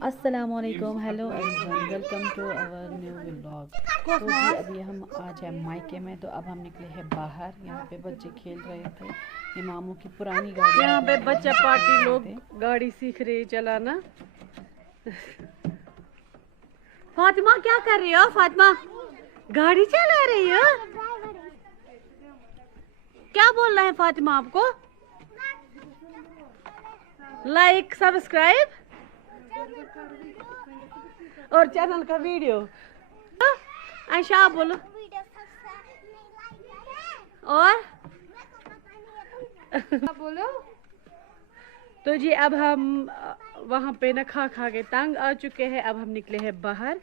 अस्सलामुअलैकुम, hello everyone, welcome to our new vlog. तो जी अभी हम आज हैं मायके में, तो अब हम निकले हैं बाहर। यहाँ पे बच्चे खेल रहे थे, इमामों की पुरानी गाड़ी। यहाँ पे बच्चा पार्टी लोग गाड़ी सीख रहे चलाना। फातिमा क्या कर रही हो? फातिमा गाड़ी चला रही हो? क्या बोल रहा है फातिमा आपको? लाइक सब्सक्राइब और चैनल का वीडियो। आयशा आप बोलो। और बोलो। तो जी अब हम वहाँ पे न खा खा के तंग आ चुके हैं। अब हम निकले हैं बाहर।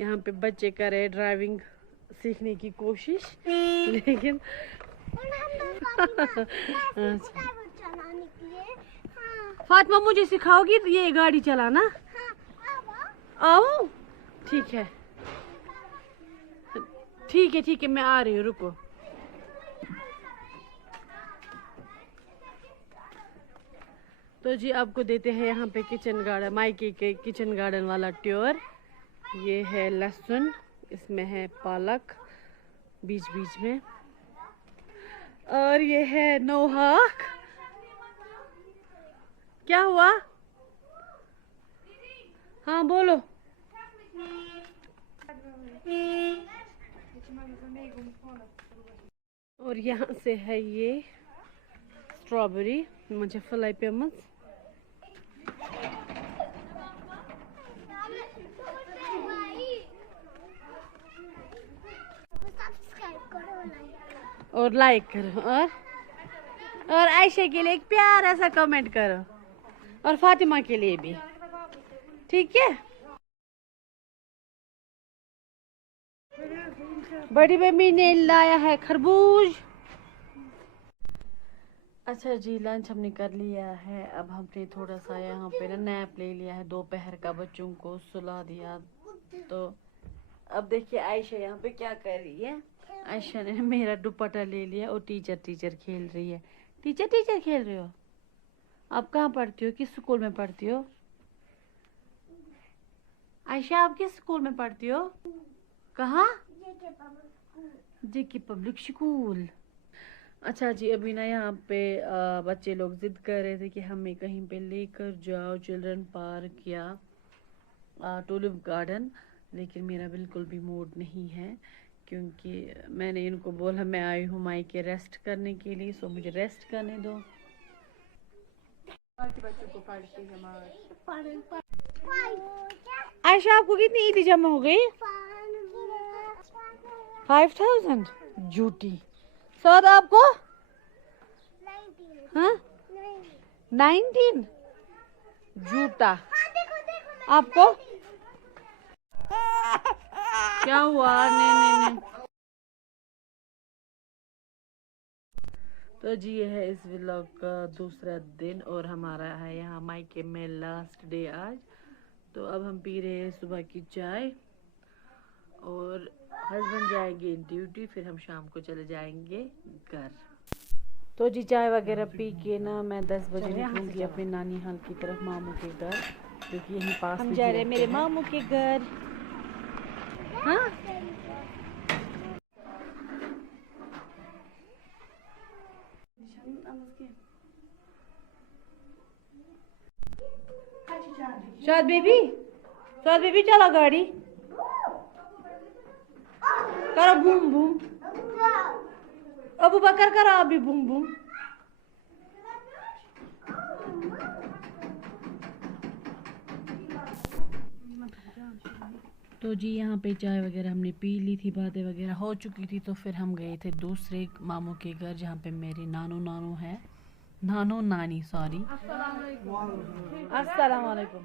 यहाँ पे बच्चे कर रहे ड्राइविंग सीखने की कोशिश, लेकिन फातिमा मुझे सिखाओगी ये गाड़ी चलाना? आओ, ठीक है ठीक है ठीक है, मैं आ रही हूँ, रुको। तो जी आपको देते हैं यहाँ पे किचन गार्डन, मायके के किचन गार्डन वाला टूर। ये है लहसुन, इसमें है पालक बीच बीच में, और ये है नौहाक। क्या हुआ? हाँ बोलो। और यहाँ से है ये स्ट्रॉबेरी, मुझे फलाई पेमस। और लाइक करो, और आयशा के लिए एक प्यारा सा कमेंट करो, और फातिमा के लिए भी, ठीक है? बड़ी बेबी ने लाया है खरबूज। अच्छा जी, लंच हमने कर लिया है। अब हमने थोड़ा सा यहाँ पे ना नैप ले लिया है, दोपहर का बच्चों को सुला दिया। तो अब देखिए आयशा यहाँ पे क्या कर रही है। आयशा ने मेरा दुपट्टा ले लिया और टीचर खेल रही है। टीचर खेल रही हो? आप कहाँ पढ़ती हो? किस स्कूल में पढ़ती हो? आयशा आप किस स्कूल में पढ़ती हो? कहाँ? जेके पब्लिक स्कूल। अच्छा जी, अभी ना यहाँ पे बच्चे लोग जिद कर रहे थे कि हमें कहीं पे लेकर जाओ, चिल्ड्रन पार्क या टूलिप गार्डन, लेकिन मेरा बिल्कुल भी मूड नहीं है, क्योंकि मैंने इनको बोला मैं आई हूँ मायके रेस्ट करने के लिए, सो मुझे रेस्ट करने दो। आयशा आपको कितनी ईदी जमा हो गई? 5000 झूठी। सौदा आपको? हाँ 19 झूठा। आपको क्या हुआ? नहीं। तो जी ये है इस व्लॉग का दूसरा दिन, और हमारा है यहाँ मायके में लास्ट डे आज। तो अब हम पी रहे हैं सुबह की चाय, और हस्बैंड जाएंगे ड्यूटी, फिर हम शाम को चले जाएंगे घर। तो जी चाय वगैरह पी के ना मैं 10 बजे निकलूंगी अपने नानी हाल की तरफ, मामू के घर, क्योंकि यहीं पास हम जा रहे हैं मेरे मामू के घर। हाँ शाद बेबी चला गाड़ी करो, बूम बूम। अबू बकर करो अभी बूम बूम। तो जी यहाँ पे चाय वगैरह हमने पी ली थी, बातें वगैरह हो चुकी थी, तो फिर हम गए थे दूसरे मामू के घर, जहाँ पे मेरे नानू है, नानो नानी सॉरी। अस्सलाम वालेकुम।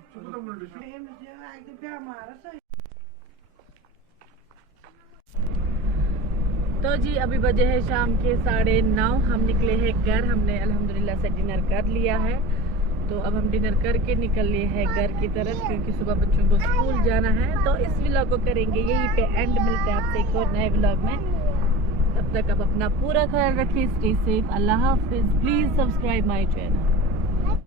तो जी अभी बजे है शाम के 9:30। हम निकले हैं घर। हमने अल्हम्दुलिल्लाह से डिनर कर लिया है, तो अब हम डिनर करके निकल लिए हैं घर की तरफ, क्योंकि सुबह बच्चों को स्कूल जाना है। तो इस व्लॉग को करेंगे यहीं पे एंड। मिलते हैं आपसे एक और नए व्लॉग में, तब तक आप अपना पूरा ख्याल रखिए। Stay safe. Allah Hafiz. Please subscribe my channel.